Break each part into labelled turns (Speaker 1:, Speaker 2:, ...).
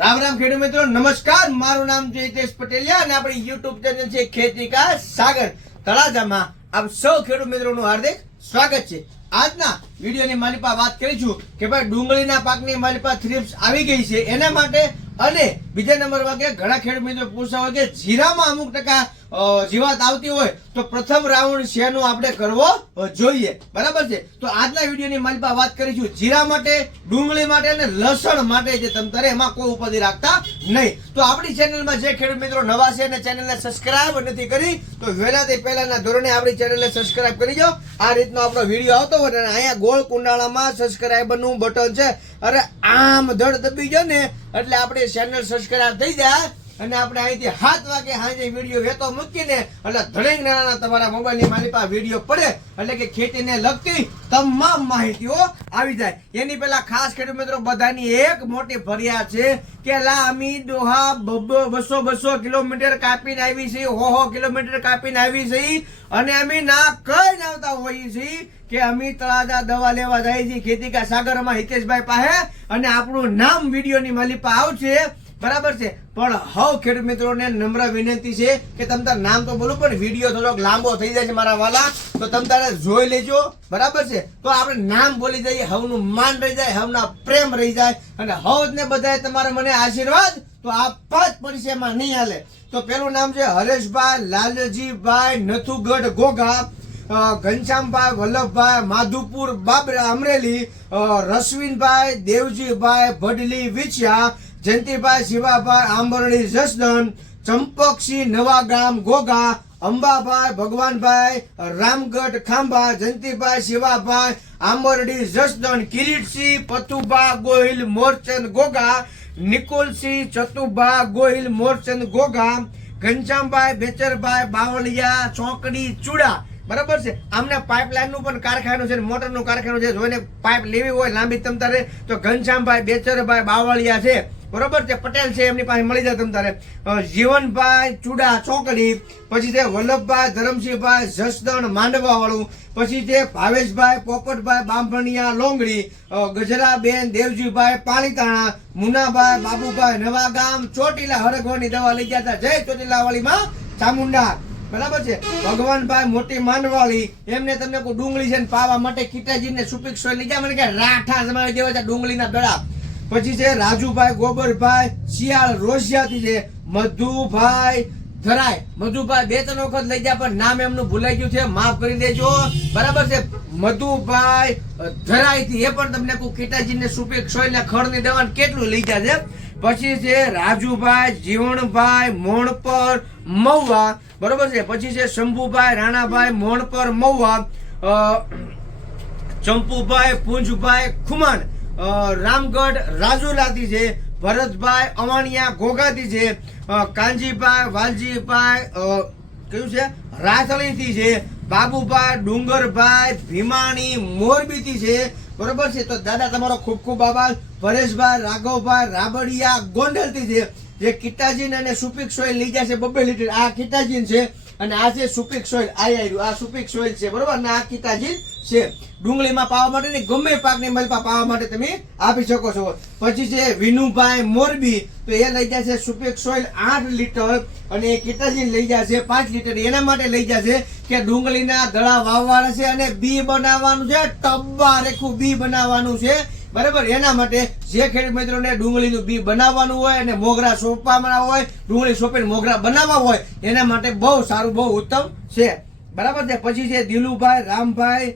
Speaker 1: રામ રામ ખેડૂત મિત્રો, નમસ્કાર. મારું નામ છે હિતેશ પટેલિયા અને આપણી યુટ્યુબ ચેનલ છે ખેતી કા સાગર. તળાજામાં આપ સૌ ખેડૂત મિત્રોનું હાર્દિક સ્વાગત છે. આજના વિડીયોની માલિપા વાત કરીશું કે ભાઈ ડુંગળીના પાકની માલિપા થ્રીપ્સ આવી ગઈ છે. એના માટે અને બીજા નંબરમાં કે ઘણા ખેડૂત મિત્રો પૂછતા હોય કે જીરામાં અમુક ટકા જીવાત આવતી હોય તો પ્રથમ રાઉન્ડ શેનો આપણે કરવો જોઈએ. બરાબર છે? તો આજના વિડીયોની મારી પાસે વાત કરીશું જીરા માટે, ડુંગળી માટે અને લસણ માટે જે તમ તારે, એમાં કોઈ ઉપાધિ રાખતા નહીં. તો આપણી ચેનલમાં જે ખેડૂત મિત્રો નવા છે અને ચેનલને સબસ્ક્રાઇબ નથી કરી, તો વહેલાથી પહેલાના ધોરણે આપણી ચેનલને સબસ્ક્રાઇબ કરી દો. આ રીતનો આપણો વીડિયો આવતો હોય અને અહીંયા ગોળ કુંડાળામાં સબસ્ક્રાઇબરનું બટન છે. અરે, આમ ધડ દબી જાય ને એટલે આપણે ચેનલ સબસ્ક્રાઇબ થઈ જાય અને આપણે અહીંથી સાત વાગે સાંજે વીડિયો વેતો મૂકીને એટલે ધડેંગ નાના તમારા મોબાઈલની મારી પાસે વીડિયો પડે એટલે કે ખેતીને લગતી તમામ માહિતીઓ આવી જાય. એની પહેલા ખાસ ખેડૂત મિત્રો બધાની એક મોટી ફરિયાદ છે કે લા અમી દોહા બસો બસો કિલોમીટર કાપીને આવી છે, હો હો કિલોમીટર કાપીને આવી છે અને અમે ના કઈ આવતા હોઈએ છીએ કે અમે તળાજા દવા લેવા જાય છે. ખેતી કા સાગરમાં હિતેશભાઈ પાસે અને આપણું નામ વિડીયોની માલી પાસે આવશે. બરાબર છે? પણ હવ ખેડૂત મિત્રોને નમ્ર વિનંતી છે કે તમ તાર નામ તો બોલું પણ વીડિયો થોડોક લાંબો થઈ જાય છે મારા વાલા. તો તમ તારે જોઈ લેજો. બરાબર છે? તો આપણે નામ બોલી જઈએ હવનું માન રહી જાય હવના પ્રેમ રહી જાય. અને હવ ને બધાએ તમારે મને આશીર્વાદ તો આ પાંચ પરિચયમાં નહીં હાલે. તો પેલું નામ છે હરેશભાઈ લાલજીભાઈ નથુગઢ અ, ઘનશ્યામભાઈ, વલ્લભભાઈ, માધુપુર, બાબરા, અમરેલી રશ્વિનભાઈ દેવજીભાઈ, ભડલી, વિછિયા, જયંતિભાઈ, શિવાભાઈ, આંબરણી જસદન ચંપકસિંહ, નવાગામ, ગોગા, અંબાભાઈ, ભગવાનભાઈ, રામગઢ, ખાંભા, જયંતિભાઈ, શિવાભાઈ, આંબરડી જસદન કિરીટસિંહ, પતુભા, ગોહિલ, મોરચંદ, ગોગા, નિકુલસિંહ, ચતુભા, ગોહિલ, મોરચંદ, ગોગા, ઘનશ્યામભાઈ, બેચરભાઈ, બાવળિયા, ચોકડી, ચૂડા બરાબર છે? આમના પાઇપલાઇનનું પણ કારખાનું છે મોટરનું કારખાનું છે. જોઈને પાઇપ લેવી હોય, લાંબી તમતારે તો ઘનશ્યામભાઈ, બેચરભાઈ, બાવળિયા છે. બરોબર છે? પટેલ છે, એમની પાસે મળી જાય તમ તારે. જીવનભાઈ ચૂડા ચોકડી, પછી છે વલ્લભભાઈ, ધરમસિંહભાઈ, જસદણ માંડવા વાળું પછી છે ભાવેશભાઈ, પોપટભાઈ, બાંભણિયા, લોંગડી ગજરાબેન, દેવજીભાઈ, પાલીતાણા, મુનાભાઈ, બાબુભાઈ, નવાગામ, ચોટીલા હરગવાની દવા લઈ ગયા હતા. જય ચોટીલા વાળીમાં ચામુંડા. બરાબર છે? ભગવાનભાઈ મોટી માનવાળી એમને તમને કોઈ ડુંગળી છે ને પાવા માટે કીટાજીને સુપીક સોય ગયા? મને કે રાઠા તમારે જેવા છે ડુંગળીના દડા. પછી છે રાજુભાઈ ગોબરભાઈ, શિયાળ રોશિયાથી છે. મધુભાઈ ધરાય. મધુભાઈ બે ત્રણ વખત લઈ ગયા પણ નામ એમનું ભૂલાઈ ગયું છે. માફ કરી દેજો. બરાબર છે? મધુભાઈ ધરાયથી એ પણ તમને કોઈ કીટાજીને સુપીક સોય ને દવા ને કેટલું લઈ ગયા છે? પછી છે રાજુભાઈ, જીવણભાઈ, મોણપર, મહુવા. બરોબર છે? પછી છે શંભુભાઈ, રાણાભાઈ, મોણપર, મહુવા. ચંપુભાઈ, પુંજભાઈ ખુમાન રામગઢ રાજુલાથી છે. ભરતભાઈ, અવાણિયા ઘોઘાથી છે. કાંજીભાઈ વાલજીભાઈ કયું છે? રાથળીથી છે. બાબુભાઈ, ડુંગરભાઈ, ભીમાણી, મોરબીથી છે. બરોબર છે? તો દાદા, તમારો ખૂબ ખૂબ આભાર. પરેશભાઈ, રાઘવભાઈ, રાબડિયા ગોંડલથી છે જે કિટાજીન અને સુપિક સોય લઈ જશે બબ્બે લીટર. આ કિટાજીન છે અને આ જે સુપીક સોઇલ આ આવ્યું આ સુપીક સોઇલ છે, બરોબર? અને આ કિતાજીન છે. ડુંગળીમાં પાવા માટે ને ગમે પાકની મલપા પાવા માટે તમે આપી શકો છો. પછી છે વિનુભાઈ મોરબી, તો એ લઈ જાય છે સુપીક સોઇલ આઠ લીટર અને એ કિટાજીન લઈ જાય છે પાંચ લીટર. એના માટે લઈ જાય છે કે ડુંગળીના દડા વાવવાના છે અને બી બનાવવાનું છે, ટબ્બા રેખું બી બનાવવાનું છે. બરાબર? એના માટે જે ખેડૂત મિત્રોને ડુંગળીનું બી બનાવવાનું હોય અને મોગરા સોંપવાના હોય, ડુંગળી સોંપીને મોગરા બનાવવા હોય, એના માટે બહુ સારું, બહુ ઉત્તમ છે. બરાબર છે? પછી છે દિલુભાઈ, રામભાઈ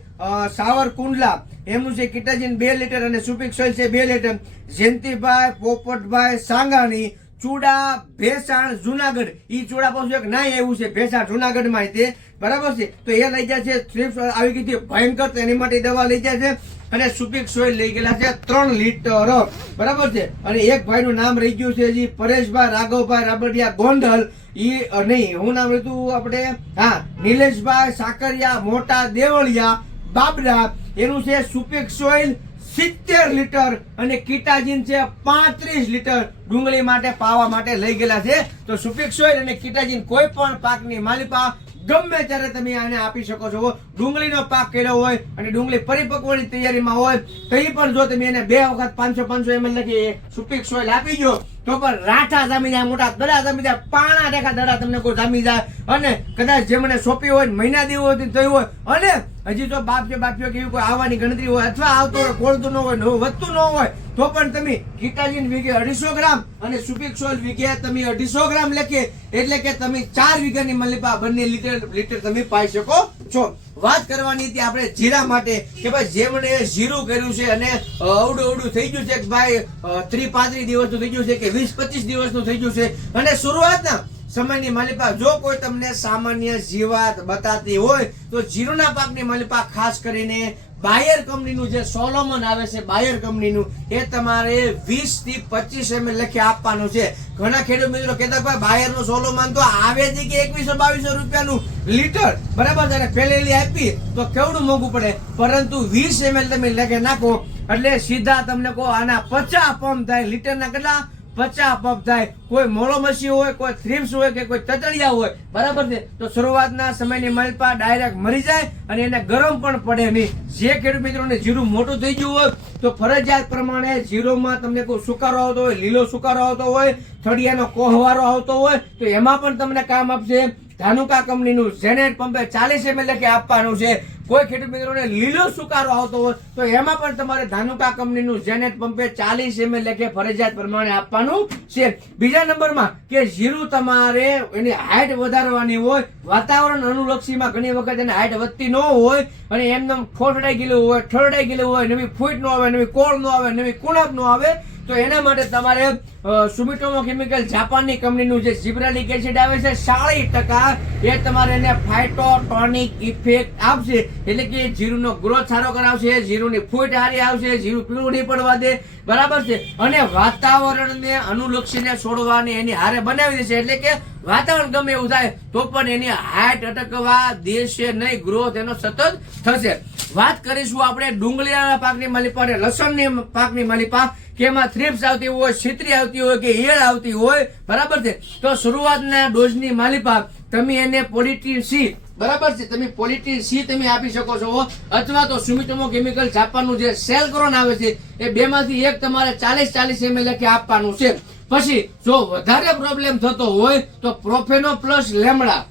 Speaker 1: સાવરકુંડલા. એમનું છે કિટાજીન બે લીટર અને સુપિક સોઇલ છે બે લીટર. જયંતિભાઈ, પોપટભાઈ સાંગાણી, ચૂડા, ભેસાણ, જુનાગઢ. એ ચૂડા પાછું એક નાય એવું છે, ભેસાણ, જુનાગઢમાં તે. બરાબર છે? તો એ લઈ જાય છે આવી ગઈ છે ભયંકર એની માટે દવા લઈ જાય છે. અને સુપીક સોઇલ લઈ ગયેલા છે ત્રણ લીટર. બરાબર છે? અને એક ભાઈનું નામ રહી ગયું છે હજી પરેશભાઈ રાઘવભાઈ રાબડિયા ગોંડલ. ઈ નહીં, હું નામ લીધું આપણે, હા, નિલેશભાઈ સાકરિયા, મોટા દેવળિયા, બાબરા. એનું છે સુપીક સોઇલ સિત્તેર લીટર અને કીટાજીન છે પાંત્રીસ લીટર ડુંગળી માટે, પાવા માટે લઈ ગયેલા છે. તો સુપીક સોઇલ અને કીટાજીન કોઈ પણ પાકની માલિપા ગમે ત્યારે તમે આને આપી શકો છો. ડુંગળીનો પાક કર્યો હોય અને ડુંગળી પરિપક્વની તૈયારીમાં હોય તો પણ જો તમે એને બે વખત પાંચસો પાંચસો એમ લખી સુપીક સોઇલ આપી દો તો પણ રાઠા જામી જાય, મોટા દડા જામી જાય, પાણા દેખા દડા તમને કોઈ જામી જાય. અને કદાચ જેમણે સોંપી હોય, મહિના દિવસ હોય થયું હોય, અને હજી તો બાપ છે બાપીઓ કે કોઈ આવવાની ગણતરી હોય, અથવા આવતો હોય, કોળતું ન હોય વધતું ન હોય, તો પણ તમે ગીતાજીન વીઘે અઢીસો ગ્રામ અને સુપીક સોલ વીઘે તમે અઢીસો ગ્રામ લખીએ, એટલે કે તમે ચાર વીઘાની મલિપા બંને લીટર લીટર તમે પાઈ શકો છો. વાત કરવાની હતી આપણે જીરા માટે કે ભાઈ જેમણે જીરું કર્યું છે અને અવડું અવડું થઈ ગયું છે કે ભાઈ ત્રી પાંત્રીસ દિવસનું થઈ ગયું છે કે વીસ પચીસ દિવસનું થઈ ગયું છે. અને શરૂઆતના સમયની માલિપા, જો કોઈ તમને સામાન્ય જીવાત બતાતી હોય, તો જીરુના પાકની માલિપા ખાસ કરીને બાયર કંપનીનું જે સોલોમન આવે છે, બાયર કંપનીનું, એ તમારે વીસથી પચીસ એમ લખી આપવાનું છે. ઘણા ખેડૂત મિત્રો કહેતા ભાઈ, બાયરનું સોલોમન તો આવે છે કે એકવીસો બાવીસો રૂપિયાનું. લીટર. બરાબર? તને પેલેલી આપી, તો કેવડું મોંઘું પડે? પરંતુ વીસ એમએલ તમે લેગે નાખો, એટલે સીધા તમને કહો, આના પચાસ પંપ થાય. લીટરના કેટલા? પચાસ પંપ થાય. કોઈ મોળો મસી હોય, કોઈ થ્રીપ્સ હોય કે કોઈ તતડિયા હોય. બરાબર છે? તો શરૂઆતના સમયની મલપા ડાયરેક્ટ મરી જાય અને એને ગરમ પણ પડે નહીં. જે ખેડૂત મિત્રોને જીરું મોટું થઈ ગયું હોય, તો ફરજિયાત પ્રમાણે જીરોમાં તમને કોઈ સુકારો આવતો હોય, લીલો સુકારો આવતો હોય, થળિયાનો કોહવારો આવતો હોય, તો એમાં પણ તમને કામ આપશે. ધાનુકા કંપનીનું જેનેટ પંપે ચાલીસ એમએલ લખી આપવાનું છે. કોઈ ખેડૂત મિત્રોને લીલો સુકારો આવતો હોય તો એમાં પણ તમારે ધાનુકા કંપનીનું જેનેટ પંપે ચાલીસ એમએલ લખે ફરજિયાત પ્રમાણે આપવાનું છે. બીજા નંબરમાં કે જીરું તમારે એની હાઈટ વધારવાની હોય, વાતાવરણ અનુલક્ષીમાં ઘણી વખત એની હાઈટ વધતી ન હોય અને એમને ઠોઠડાઈ ગયેલું હોય, ઠરડાઈ ગયેલું હોય, નવી ફૂટ ન આવે, નવી કોળ ન આવે, નવી કુણપ ન આવે તો એના માટે તમારે સુમિટોમો કેમિકલ જાપાનની કંપનીનું જે જીબ્રાલિક એસિડ આવે છે સાડી ટકા એ તમારે એને ફાઇટોટોનિક ઇફેક્ટ આપશે. એટલે કે જીરુનો ગ્રોથ સારો કરાવશે, જીરુની ફૂટ સારી આવશે, જીરું પીળું નહીં પડવા દે. બરાબર છે? અને વાતાવરણને અનુલક્ષીને છોડવાની એની હારે બનાવી દેશે. એટલે કે વાતાવરણ ગમે એવું થાય, તો પણ એની હાઈટ અટકવા દેશે નહીં. ગ્રોથ એનો સતત થશે. વાત કરીશું આપણે ડુંગળીના પાકની માલિપા અને લસણની પાકની માલિપા. કે એમાં થ્રીપ્સ આવતી હોય છિત્રી આવતી હોય કે ઈયળ આવતી હોય, બરાબર છે? તો શરૂઆતના ડોઝની માલિપા તમે એને પોલિટીન સી બરાબર છે? તમે પોલિટીન સી તમે આપી શકો છો. અથવા તો સુમિટોમો કેમિકલ છાપવાનું જે સેલ સેલક્રોન આવે છે, એ બેમાંથી એક તમારે ચાલીસ ચાલીસ એમએલ લખી આપવાનું છે. પછી જો વધારે પ્રોબ્લેમ થતો હોય, તો પ્રોફેનો પ્લસ લેમડા.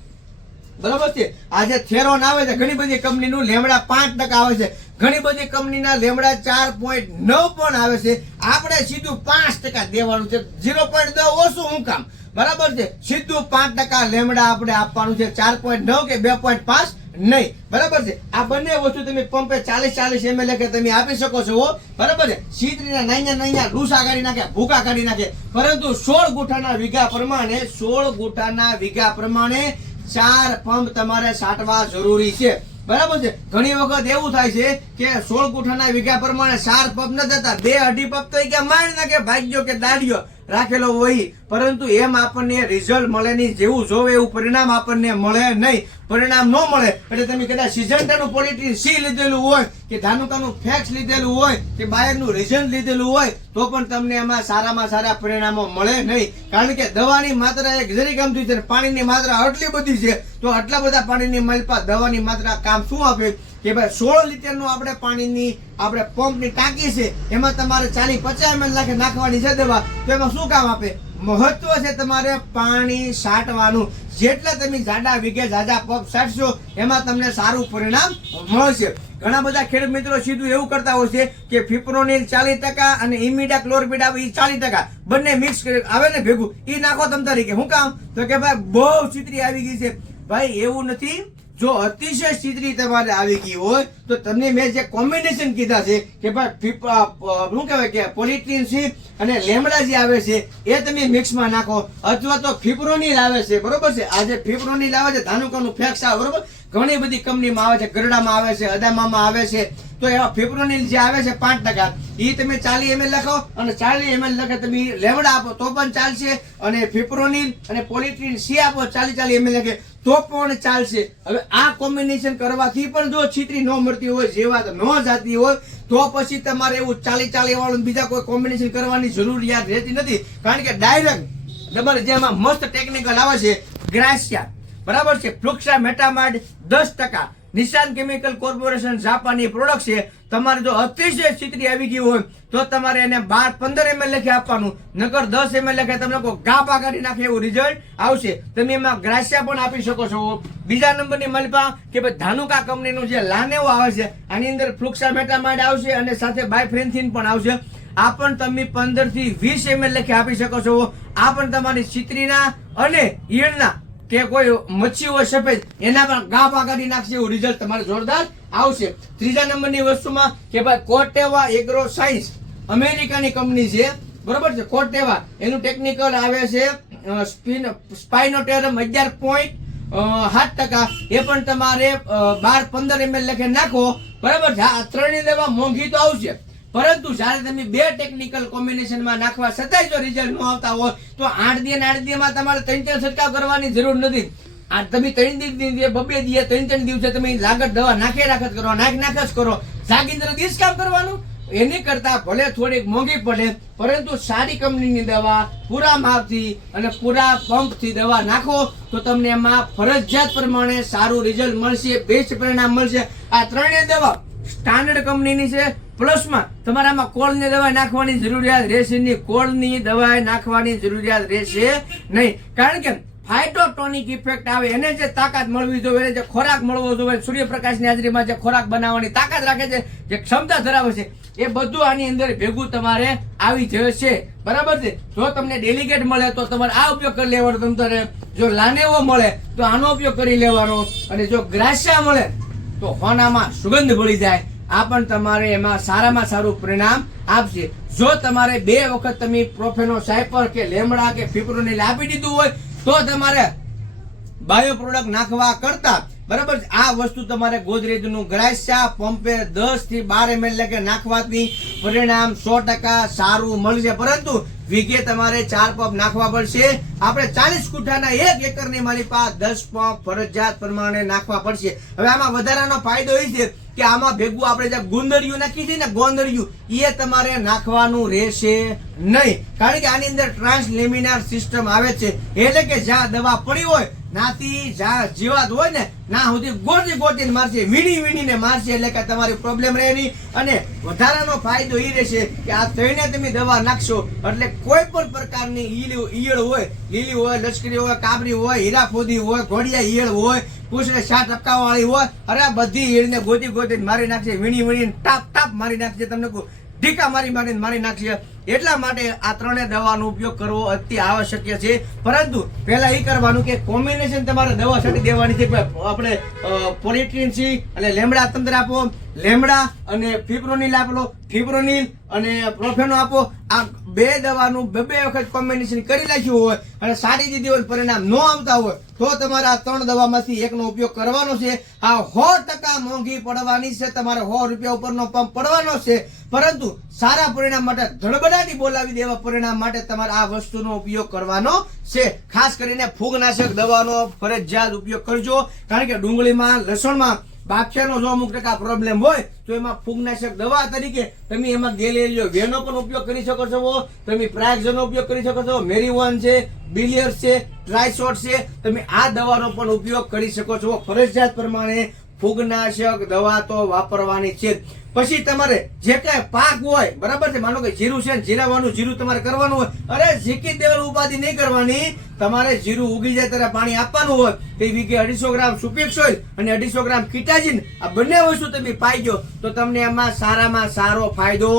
Speaker 1: બરાબર છે? આજે થેરોન આવે છે. ઘણી બધી કંપનીનું લેમડા પાંચ ટકા આવે છે. ઘણી બધી કંપનીના લેમડા ચાર પોઈન્ટ નવ પણ આવે છે. આપણે સીધું પાંચ ટકા દેવાનું છે. ઝીરો પોઈન્ટ દસ ઓછું હું કામ? બરાબર છે? સીધું પાંચ ટકા લેમડા આપણે આપવાનું છે. ચાર પોઈન્ટ નવ કે બે પોઈન્ટ પાંચ? નહીં. બરાબર છે? આ બંને વસ્તુ તમે પંપે ચાલીસ ચાલીસ એમએલ કે તમે આપી શકો છો બરાબર છે? સીતરીના નાઈયા નાઈયા લૂસા કાઢી નાખે ભૂકા કાઢી નાખે પરંતુ સોળ ગુઠાના વીઘા પ્રમાણે, સોળ ગુઠાના વીઘા પ્રમાણે ચાર પંપ તમારે છાંટવા જરૂરી છે. બરાબર છે? ઘણી વખત એવું થાય છે કે સોળ કુઠાના વીઘા પ્રમાણે ચાર પંપ ન થતા, બે અઢી પંપ તો કે મારી નાખે? ભાગ્યો કે દાડિયો રાખેલો હોય, પરંતુ એમ આપણને રિઝલ્ટ મળે નહીં. જેવું જોવે એવું પરિણામ આપણને મળે નહીં. પરિણામ ન મળે, એટલે તમે કદાચ સિઝન્ટાનું પોલિટી સી લીધેલું હોય, કે ધાનુકાનું ફેક્સ લીધેલું હોય, કે બાયરનું રિઝલ્ટ લીધેલું હોય, તો પણ તમને એમાં સારામાં સારા પરિણામો મળે નહીં. કારણ કે દવાની માત્રા એક જરી ગમતી છે પાણીની માત્રા આટલી બધી છે, તો આટલા બધા પાણીની મલપા દવાની માત્રા કામ શું આપે? કે ભાઈ સોળ લીટરનું આપણે પાણીની આપણે પંપની ટાંકી છે, એમાં તમારે ચાલી પચાસ એમએલ લાખે નાખવાની છે દવા, તો એમાં શું કામ આપે? મહત્વ છે તમારે પાણી છાંટવાનું. જેટલા તમે જાડા વીઘે જાડા પંપ છાંટશો, એમાં તમને સારું પરિણામ મળશે. ઘણા બધા ખેડૂત મિત્રો સીધું એવું કરતા હોય છે કે ફિપ્રોનિલ ચાલીસ ટકા અને ઇમિડા ક્લોરબીડ આવે એ ચાલીસ ટકા. બંને મિક્સ કરી આવે ને ભેગું એ નાખો તમ તરીકે. શું કામ? તો કે ભાઈ બહુ ચિત્રી આવી ગઈ છે. ભાઈ એવું નથી જો અતિશય સ્થિતિ તમારે આવી ગઈ હોય, તો તમને મેં જે કોમ્બિનેશન કીધા છે, કે ભાઈ શું કહેવાય કે પોલિટીન સી અને લેમડા જે આવે છે, એ તમે મિક્સમાં નાખો. અથવા તો ફિપ્રોનિલ આવે છે, બરોબર છે? આ જે લાવે છે, ધાનુકાનું ફેક્સ આવે, બરોબર? ઘણી બધી કંપનીમાં આવે છે, ગરડામાં આવે છે, અદામામાં આવે છે. તો એવા ફિપ્રોનિલ જે આવે છે, પાંચ ટકા. એ તમે ચાલી એમએલ લખો અને ચાલી એમએલ લખે તમે લેમડા આપો, તો પણ ચાલશે. અને ફિપ્રોનિલ અને પોલિટ્રીન સી આપો ચાલી ચાલી એમએલ લખે. તો પણ ચાલશે. હવે આ કોમ્બિનેશન કરવાથી પણ જો છીતરી ન મળતી હોય, જેવા ન જાતી હોય, તો પછી તમારે એવું ચાલી ચાલી વાળું બીજા કોઈ કોમ્બિનેશન કરવાની જરૂરિયાત રહેતી નથી. કારણ કે ડાયરેક્ટ તમારે જેમાં મસ્ત ટેકનિકલ આવે છે ગ્રાસિયા બરાબર છે? ફ્લુક્સા મેટામાડ દસ ટકા. નિશાન કેમિકલ કોર્પોરેશન જાપાની પ્રોડક્ટ છે. તમારે જો અતિશય ચિત્રી આવી ગઈ હોય, તો તમારે એને બાર પંદર એમએલ લખી આપવાનું. નકર દસ એમએલ લખે તમને કોઈ ગાપા કાઢી નાખે એવું રિઝલ્ટ આવશે. તમે એમાં ગ્રાસ્યા પણ આપી શકો છો. બીજા નંબરની મલપા કે ભાઈ ધાનુકા કંપનીનું જે લાનેવો આવે છે, આની અંદર ફ્લુક્સા મેટામાઇડ આવશે અને સાથે બાયફ્રેન્થિન પણ આવશે. આ પણ તમે પંદરથી વીસ એમએલ લખી આપી શકો છો. આ પણ તમારી ચિત્રીના અને ઈયળના કે કોઈ મચ્છી હોય સફેદ એના પણ ગાભા કાઢી નાખશે એવું રિઝલ્ટ તમારે જોરદાર આવશે. ત્રીજા નંબરની વસ્તુમાં કે ભાઈ કોટેવા એગ્રો સાયન્સ અમેરિકાની કંપની છે. બરોબર છે? કોટેવા એનું ટેકનિકલ આવે છે સ્પિન, સ્પાઇનોટેરમ અગિયાર પોઈન્ટ સાત ટકા. એ પણ તમારે બાર પંદર એમએલ લખે નાખો. બરાબર છે? આ ત્રણેય લેવા મોંઘી તો આવશે. પરંતુ જ્યારે તમે બે ટેકનિકલ કોમ્બિનેશનમાં નાખવા છતાંય જો રિઝલ્ટ ન આવતા હોય, તો આઠ દિન, આઠ દિનમાં તમારે ત્રણ ચાર છંટકાવ કરવાની જરૂર નથી. આ તમે ત્રણ દિવસ બબે દી ત્રણ ત્રણ દિવસે તમે લાગત દવા નાખે રાખત કરો, નાખ નાખ જ કરો. જાગીને દિવસ કામ કરવાનું? એની કરતા ભલે થોડીક મોંઘી પડે, પરંતુ સારી કંપનીની દવા પૂરા માપથી અને પૂરા પંપથી દવા નાખો, તો તમને એમાં ફરજિયાત પ્રમાણે સારું રિઝલ્ટ મળશે બેસ્ટ પરિણામ મળશે. આ ત્રણેય દવા સ્ટાન્ડર્ડ કંપનીની છે. પ્લસમાં તમારામાં કોળની દવા નાખવાની જરૂરિયાત રહેશે નહીં. કોળની દવા નાખવાની જરૂરિયાત રહેશે નહીં. કારણ કે ફાઇટોટોનિક ઇફેક્ટ આવે. એને જે તાકાત મળવી જોઈએ, એને જે ખોરાક મળવો જોઈએ, સૂર્યપ્રકાશની હાજરીમાં જે ખોરાક બનાવવાની તાકાત રાખે છે, જે ક્ષમતા ધરાવે છે, એ બધું આની અંદર ભેગું તમારે આવી જશે બરાબર છે? જો તમને ડેલિગેટ મળે, તો તમારે આ ઉપયોગ કરી લેવાનો. તમારે જો લાનેવો મળે, તો આનો ઉપયોગ કરી લેવાનો. અને જો ગ્રાસ્યા મળે, તો હોનામાં સુગંધ ભળી જાય. આ પણ તમારે એમાં સારામાં સારું પરિણામ આપશે. જો તમારે બે વખત તમે પ્રોફેનો સાયપર કે લેમડા કે ફિપ્રોનિલ આપી દીધું હોય તો તમારે બાયો પ્રોડક્ટ નાખવા કરતા બરાબર આ વસ્તુ તમારે ગોદરેજનું ગ્રાસ્યા પંપે દસથી બાર એમએલ લેખે નાખવાથી પરિણામ સો ટકા સારું મળશે. પરંતુ વીઘે તમારે ચાર પંપ નાખવા પડશે. આપણે ચાલીસ કુઠાના એક એકરની મારી પાસે દસ પંપ ફરજિયાત પ્રમાણે નાખવા પડશે. હવે આમાં વધારાનો ફાયદો એ છે કે આમાં ભેગું આપણે જે ગુંદરિયું નાખી છે ને ગોંદરિયું એ તમારે નાખવાનું રહેશે નહીં. કારણ કે આની અંદર ટ્રાન્સલેમિનાર સિસ્ટમ આવે છે. એટલે કે જ્યાં દવા પડી હોય નાથી જ્યાં જીવાત હોય ને ના સુધી ગોતી ગોતીને મારશે વીણી વીણીને મારશે એટલે કે તમારી પ્રોબ્લેમ રહે નહીં. અને વધારાનો ફાયદો એ રહેશે કે આ ત્રણે તમે દવા નાખશો, એટલે કોઈ પણ પ્રકારની ઈલી, ઈયળ હોય, લીલી હોય લશ્કરી હોય, કાબરી હોય, હીરાફોદી હોય, ઘોડિયા ઈયળ હોય, પૂછને શાક ટપકાવા હોય, અરે બધી ઈયળને ગોતી ગોતીને મારી નાખશે વીણી વીણીને ટાપ ટાપ મારી નાખશે તમને કહું. ઢીકા મારી મારીને મારી નાખશે એટલા માટે આ ત્રણે દવાનો ઉપયોગ કરવો અતિ આવશ્યક છે. પરંતુ પહેલા એ કરવાનું કે કોમ્બિનેશન તમારે દવા છાંટી દેવાની છે. આપણે પોલિટ્રીન સી અને લેમડા તંત્ર આપો, લેમડા અને ફિબ્રોનિલ આપો ફિબ્રોનિલ અને પ્રોફેનો આપો. આ બે દવાનું બે બે વખત કોમ્બિનેશન કરી નાખ્યું હોય અને સારી રીતે હોય પરિણામ ન આવતા હોય, તો તમારે આ ત્રણ દવામાંથી એકનો ઉપયોગ કરવાનો છે. આ સો ટકા મોંઘી પડવાની છે. તમારે સો રૂપિયા ઉપરનો પંપ પડવાનો છે. પરંતુ સારા પરિણામ માટે ધડબડાટી બોલાવી દેવા પરિણામ માટે તમારે આ વસ્તુનો ઉપયોગ કરવાનો છે. ખાસ કરીને ફૂગનાશક દવાનો ફરજિયાત ઉપયોગ કરજો. કારણ કે ડુંગળીમાં, લસણમાં બાદશાહનો જો અમુક ટકા પ્રોબ્લેમ હોય, તો એમાં ફૂગનાશક દવા તરીકે તમે એમાં ગેલેરિયો વેનો પણ ઉપયોગ કરી શકો છો. તમે પ્રાયક્સનો ઉપયોગ કરી શકો છો. મેરીવન છે, બિલિયર્સ છે, ટ્રાયસોટ છે. તમે આ દવાનો પણ ઉપયોગ કરી શકો છો. ફરજિયાત પ્રમાણે ફૂગનાશક દવા તો વાપરવાની છે પછી તમારે જે કાંઈ પાક હોય, બરાબર છે? માનો કે જીરું છે જીરાવાનું જીરું તમારે કરવાનું હોય. અરે ઝીકી દેવલ ઉપાધિ નહીં કરવાની. તમારે જીરું ઉગી જાય ત્યારે પાણી આપવાનું હોય. તે વીઘે અઢીસો ગ્રામ સુપેક્સ ઓઇલ અને અઢીસો ગ્રામ કિટાજીન, આ બંને વસ્તુ તમે પાઈ ગયો તો તમને એમાં સારામાં સારો ફાયદો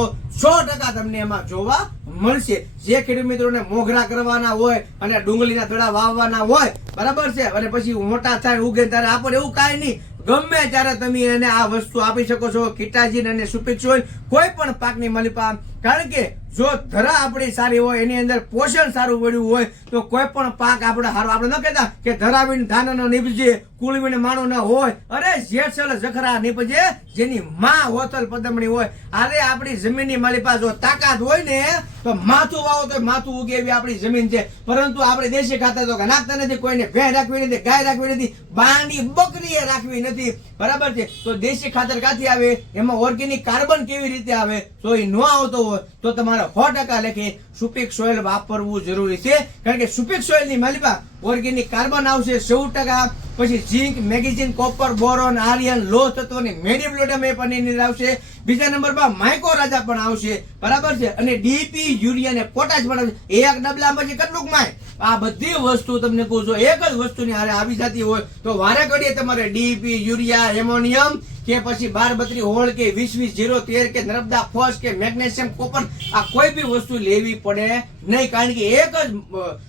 Speaker 1: સો ટકા તમને એમાં જોવા મળશે. જે ખેડૂત મિત્રોને મોઘરા કરવાના હોય અને ડુંગળીના તળા વાવવાના હોય, બરાબર છે? અને પછી મોટા થાય, ઉગે ત્યારે આપણે એવું કાંઈ નહીં. ગમે ત્યારે તમે એને આ વસ્તુ આપી શકો છો કિટાજીન અને સુપિક્સ ઓઇલ કોઈ પણ પાકની મલિપા કારણ કે જો ધરા આપણી સારી હોય, એની અંદર પોષણ સારું મળ્યું હોય, તો કોઈ પણ પાક આપણે સારો આપણે ન કહેતા કે ધરાવીને ધાન ન નીપજે કુળવીને માણો ન હોય. અરે જેઠસલ જખરા નીપજે, જેની માં હોતલ પદમણી હોય. અરે આપણી જમીનની માલિપા જો તાકાત હોય ને, તો માથું વાવો તો માથું ઉગે એવી આપણી જમીન છે. પરંતુ આપણે દેશી ખાતર તો નાખતા નથી, કોઈને ભેં રાખવી નથી, ગાય રાખવી નથી, બાંડી બકરીએ રાખવી નથી. બરાબર છે? તો દેશી ખાતર ક્યાંથી આવે? એમાં ઓર્ગેનિક કાર્બન કેવી રીતે આવે? તો એ ન આવતો હોય. તો તમારે સો ટકા લેખે સુપીક સોઇલ વાપરવું જરૂરી છે. કારણ કે સુપીક સોઇલની માલિપા ઓર્ગેનિક કાર્બન આવશે, સૌ ટકા. પછી zinc, magazine, copper, boron, iron, લોહ તત્વની મેડિબ્લોડમ એ એની આવશે. બીજા નંબર પર માઇકો રાજા પણ આવશે. બરાબર છે? અને ડીપી, યુરિયા ને પોટાશ પણ આવશે. એક ડબલા પછી કેટલુંક માય? આ બધી વસ્તુ તમને કહું છું, એક જ વસ્તુની હારે આવી જતી હોય તો વારે ઘડીએ તમારે ડીપી, યુરિયા, એમોનિયમ કે પછી બાર બત્રી હોળ કે વીસ વીસ, જીરો, તેર કે નર્મદા ફોસ કે મેગ્નેશિયમ, કોપર, આ કોઈ બી વસ્તુ લેવી પડે નહીં. કારણ કે એક જ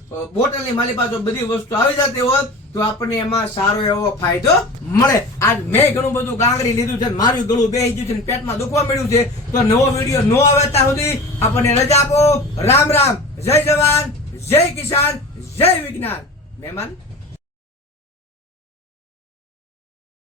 Speaker 1: બોટલની માલી પાસે બધી વસ્તુ આવી જતી હોય તો આપણને એમાં સારો એવો ફાયદો મળે. આજ મેં ઘણું બધું કાંગરી લીધું છે મારું ગળું બે ગયું છે પેટમાં દુખવા મળ્યું છે, તો નવો વીડિયો નો આવે ત્યાં સુધી આપણને રજા આપો. રામ રામ. જય જવાન. જય કિસાન. જય વિજ્ઞાન. મહેમાન.